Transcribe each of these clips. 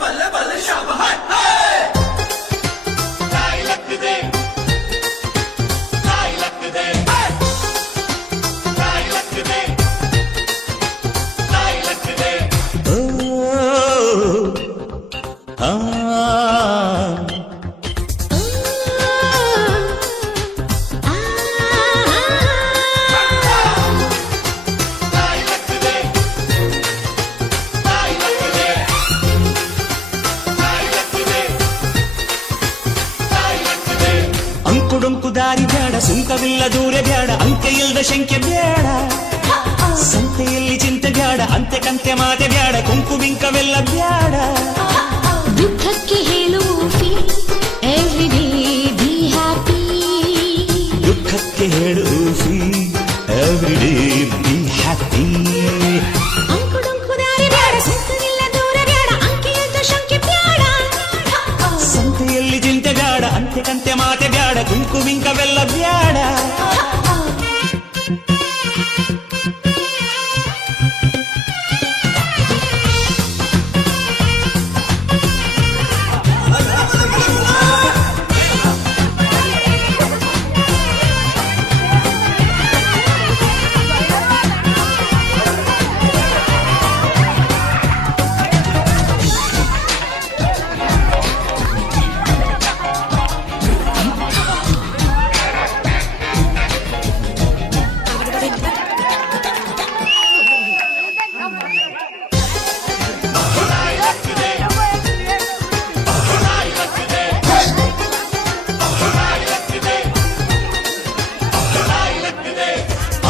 बल्ले बल्ले शाबा हाय हाय लाई लक दे लाई लक दे लाई लक दे लाई लक दे ओ आ ಅಂಕುಡೊಂಕು ದಾರಿ ಬ್ಯಾಡ ಸುಂಕವಿಲ್ಲ ದೂರ ಬ್ಯಾಡ ಅಂಕೆ ಇಲ್ದ ಶಂಕೆ ಬ್ಯಾಡ ಸಂತೆಯಲ್ಲಿ ಚಿಂತೆ ಬ್ಯಾಡ ಅಂತೆ ಕಂತೆ ಮಾತೆ ಬ್ಯಾಡ ಕುಂಕು ಬಿಂಕವೆಲ್ಲ ಬ್ಯಾಡ ದುಃಖಕ್ಕೆ ಹೇಳು ಎವ್ರಿ ಡೇ ಬಿ ಹ್ಯಾಪಿ ದುಃಖಕ್ಕೆ ಹೇಳು ಎವ್ರಿ ಡೇ ಬಿ ಹ್ಯಾಪಿ ಅಂಕುಡೊಂಕು ದಾರಿ ಬ್ಯಾಡ ಸುಂಕವಿಲ್ಲ ದೂರ ಬ್ಯಾಡ ಅಂಕೆ ಇಲ್ದ ಶಂಕೆ ಬ್ಯಾಡ ಸಂತೆಯಲ್ಲಿ ಚಿಂತೆ ಬ್ಯಾಡ ಅಂತೆ ಕಂತೆ ಮಾತೆ ಬ್ಯಾಡ ಕುಂಕು ಬಿಂಕವೆಲ್ಲ ಬ್ಯಾಡ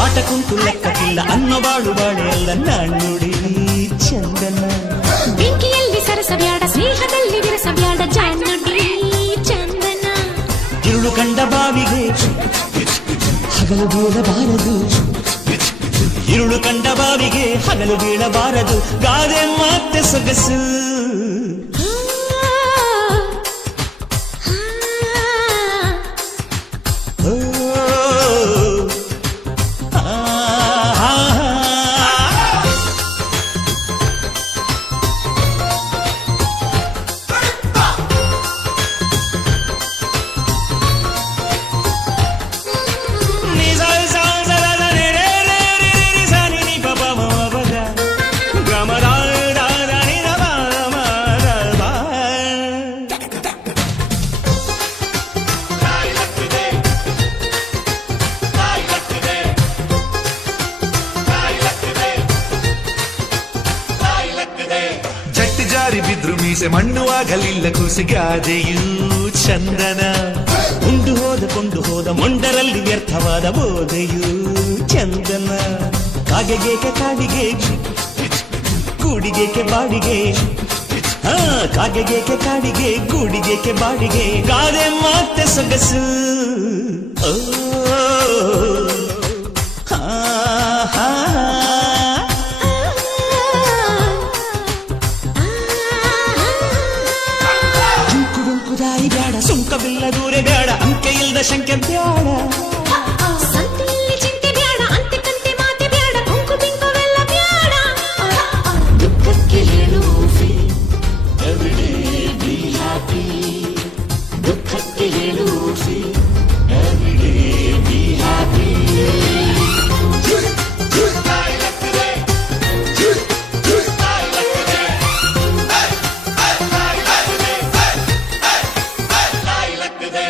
ಆಟ ಕುಂಟು ಲೆಕ್ಕಕ್ಕಿಲ್ಲ ಅನ್ನೋ ಬಾಳು ಬಾಳೆ ಅಲ್ಲ ನಾಣ್ಣುಡಿ ಚಂದನ ಬೆಂಕಿಯಲ್ಲಿ ಸರಸ ಬ್ಯಾಡ ಸ್ನೇಹದಲ್ಲಿ ವಿರಸ ಬ್ಯಾಡ ಜಾಣುಡಿ ಚಂದನ ഇരുಳು ಕಂಡ ಬಾವಿಗೆ ಹಗಲು ಬೀಳಬಾರದು ഇരുಳು ಕಂಡ ಬಾವಿಗೆ ಹಗಲು ಬೀಳಬಾರದು ಗಾದೆ ಮತ್ತೆ ಸೊಗಸು ಓ, ಆ, ಆ, ನಿ ಸ ಸ ಸ ರ ರ ರೆ ರೆ ರೆ ರೆ ರೆ ಸ ನಿ ನಿ ಪ ಪ ಮ ಮ ಪ ಗ ಗ ಮ ರ ರ ರ ನಿ ರ ಮ ಮ ರ ಪ. लाई लक दे लाई लक दे लाई लक दे लाई लक दे ಜಟ್ಟಿ ಜಾರಿ ಬಿದ್ರು ಮೀಸೆ ಮಣ್ಣು ಆಗಲಿಲ್ಲ ಕೂಸಿಗಾದೆಯೂ ಚಂದನ ಉಂಡು ಹೋದ ಕೊಂಡು ಹೋದ ಮೊಂಡರಲ್ಲಿ ವ್ಯರ್ಥವಾದ ಬೋಧೆಯು ಚಂದನ ಕಾಗೆಗೇಕೆ ಕಾಡಿಗೆ ಕೂಡಿಗೇಕೆ ಬಾಡಿಗೆ ಕಾಗೆಗೇಕೆ ಕಾಡಿಗೆ ಗೂಡಿಗೇಕೆ ಬಾಡಿಗೆ ಗಾದೆ ಮತ್ತೆ ಸೊಗಸು ಓ, ಹಾ, ಹಾ, ಡುಂಕು ಡುಂಕು ದಾರಿ ಬ್ಯಾಡ ಸುಂಕವಿಲ್ಲ ದೂರ ಬ್ಯಾಡ ಅಂಕೆ ಇಲ್ದ ಶಂಕೆ ಬ್ಯಾಡ ಸಂತೆಯಲ್ಲಿ ಚಿಂತೆ ಬ್ಯಾಡ ಅಂತೆ ಕಂತೆ ಮಾತೆ ಬ್ಯಾಡ ಕುಂಕು ಬಿಂಕವೆಲ್ಲ ಬ್ಯಾಡ ದುಃಖಕ್ಕೆ ಹೇಳು Every day be happy. ದುಃಖಕ್ಕೆ ಹೇಳು every day be happy. लाई लक दे लाई लक दे लाई लक दे लाई लक दे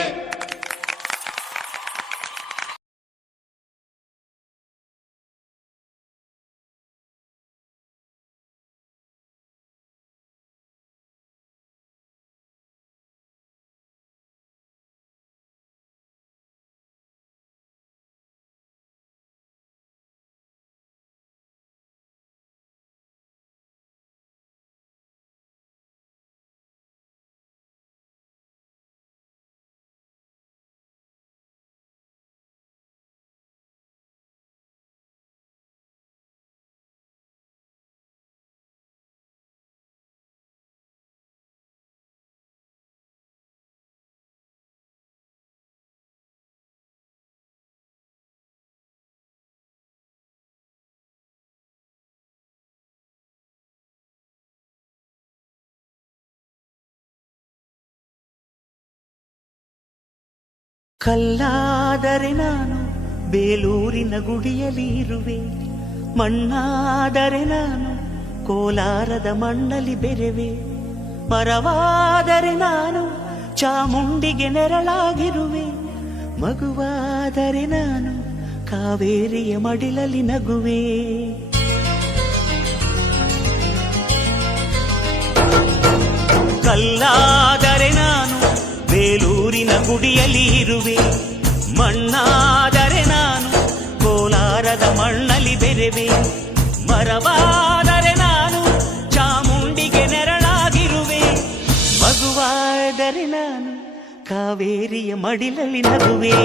ಕಲ್ಲಾದರೆ ನಾನು ಬೇಲೂರಿನ ಗುಡಿಯಲ್ಲಿ ಇರುವೆ, ಮಣ್ಣಾದರೆ ನಾನು ಕೋಲಾರದ ಮಣ್ಣಲ್ಲಿ ಬೆರೆವೆ, ಮರವಾದರೆ ನಾನು ಚಾಮುಂಡಿಗೆ ನೆರಳಾಗಿರುವೆ, ಮಗುವಾದರೆ ನಾನು ಕಾವೇರಿಯ ಮಡಿಲಲ್ಲಿ ನಗುವೆ. ಕಲ್ಲಾದರೆ ನಾನು ಬೇಲೂರಿನ ಗುಡಿಯಲ್ಲಿ ಇರುವೆ, ಮಣ್ಣಾದರೆ ನಾನು ಕೋಲಾರದ ಮಣ್ಣಲ್ಲಿ ಬೆರೆವೆ, ಮರವಾದರೆ ನಾನು ಚಾಮುಂಡಿಗೆ ನೆರಳಾಗಿರುವೆ, ಮಗುವಾದರೆ ನಾನು ಕಾವೇರಿಯ ಮಡಿಲಲ್ಲಿ ನಗುವೆ.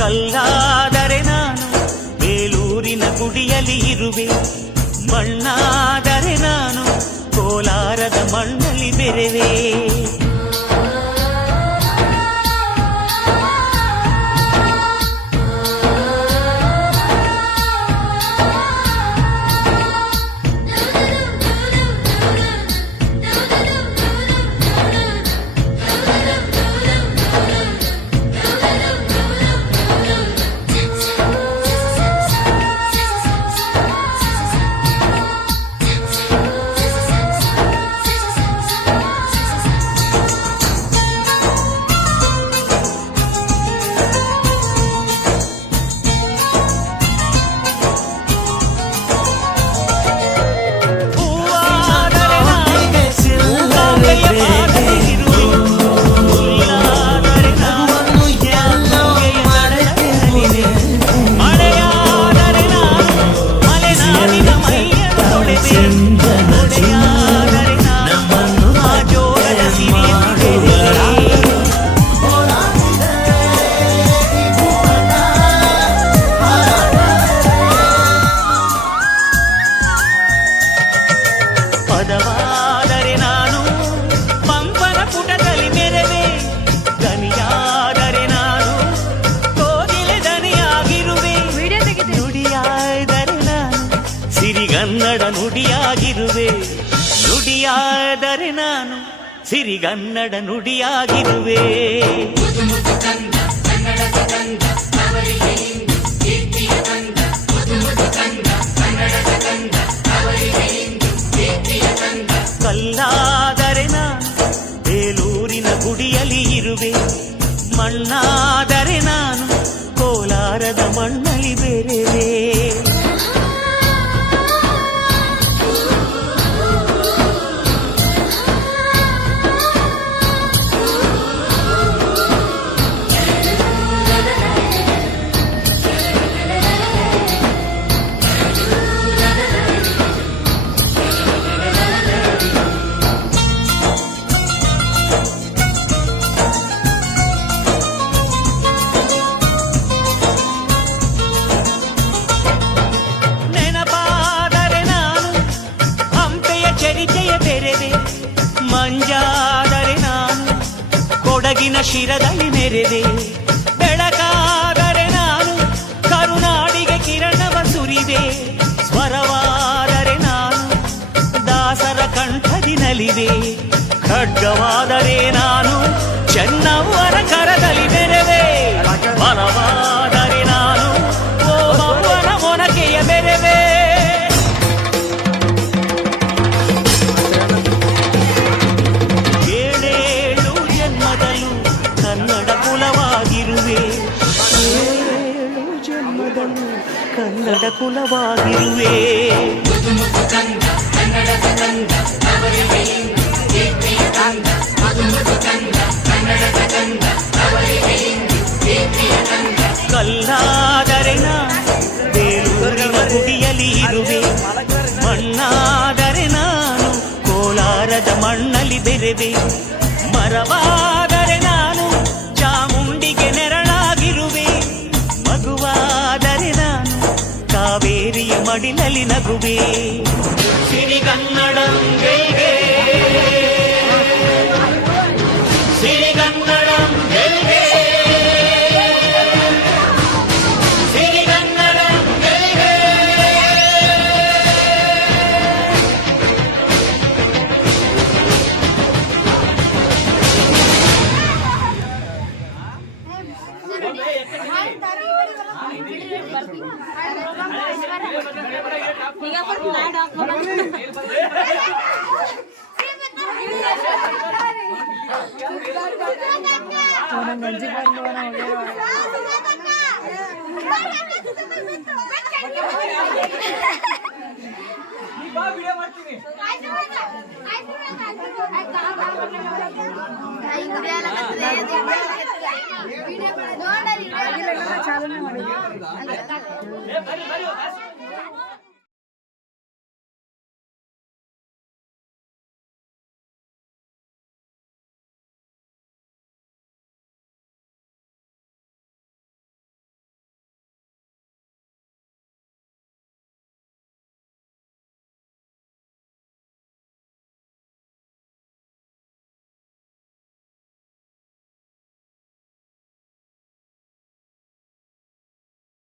ಕಲ್ಲಾದರೆ ನಾನು ಬೇಲೂರಿನ ಗುಡಿಯಲ್ಲಿ ಇರುವೆ, ಮಣ್ಣಾದರೆ ನಾನು ಕೋಲಾರದ ಮಣ್ಣಲ್ಲಿ ಬೆರೆವೆ. ಪದವಾದರೆ ನಾನು ಪಂಪನ ಪುಟದಲ್ಲಿ ಮೆರೆವೆ, ದನಿಯಾದರೆ ನಾನು ಕೋಗಿಲೆ ದನಿಯಾಗಿರುವೆ, ನುಡಿಯಾದರೆ ನಾನು ಸಿರಿಗನ್ನಡ ನುಡಿಯಾಗಿರುವೆ, ನುಡಿಯಾದರೆ ನಾನು ಸಿರಿಗನ್ನಡ ನುಡಿಯಾಗಿರುವೆ. ಕಲ್ಲಾದರೆ ನಾನು ಬೇಲೂರಿನ ಗುಡಿಯಲ್ಲಿ ಇರುವೆ, ಮಣ್ಣಾದರೆ ನಾನು ಕೋಲಾರದ ಮಣ್ಣಲ್ಲಿ ಬೆರೆವೆ. ಮಂಜಾದರೆ ನಾನು ಕೊಡಗಿನ ಶಿರದಲ್ಲಿ ಮೆರೆದೆ, ಬೆಳಕಾದರೆ ನಾನು ಕರುನಾಡಿಗೆ ಕಿರಣವ ಸುರಿದೆ, ಸ್ವರವಾದರೆ ನಾನು ದಾಸರ ಕಂಠದಿ ನಲಿದೆ, ಖಡ್ಗವಾದರೆ ನಾನು ಚೆನ್ನವ್ವರ ಕರದಲ್ಲಿ ಮೆರೆವೆ, ಮರವಾದರೆ ನಾನು ಓಬವ್ವನ ಮೊನಕೆಯ ಬೆರೆವೆ. ಕನ್ನಡ ಕುಲವಾಗಿರುವೆ. ಕಲ್ಲಾದರೆ ನಾನು ಬೇಲೂರಿನ ಗುಡಿಯಲ್ಲಿ ಇರುವೆ, ಮಣ್ಣಾದರೆ ನಾನು ಕೋಲಾರದ ಮಣ್ಣಲ್ಲಿ ಬೆರೆವೆ, ಮರವಾದರೆ ನಾನು ಚಾಮುಂಡಿಗೆ ನೆರಳಾಗಿರುವೆ, ಮಗುವಾದರೆ ನಾನು ಕಾವೇರಿಯ ಮಡಿಲಲ್ಲಿ ನಗುವೆ. ಸಿರಿಗನ್ನಡಂ ಗೆಲ್ಗೆ, ಸಿರಿಗನ್ನಡಂ ಗೆಲ್ಗೆ, ಸಿರಿಗನ್ನಡಂ ಗೆಲ್ಗೆ. ಚಾಲನೆ ಮಾಡಿ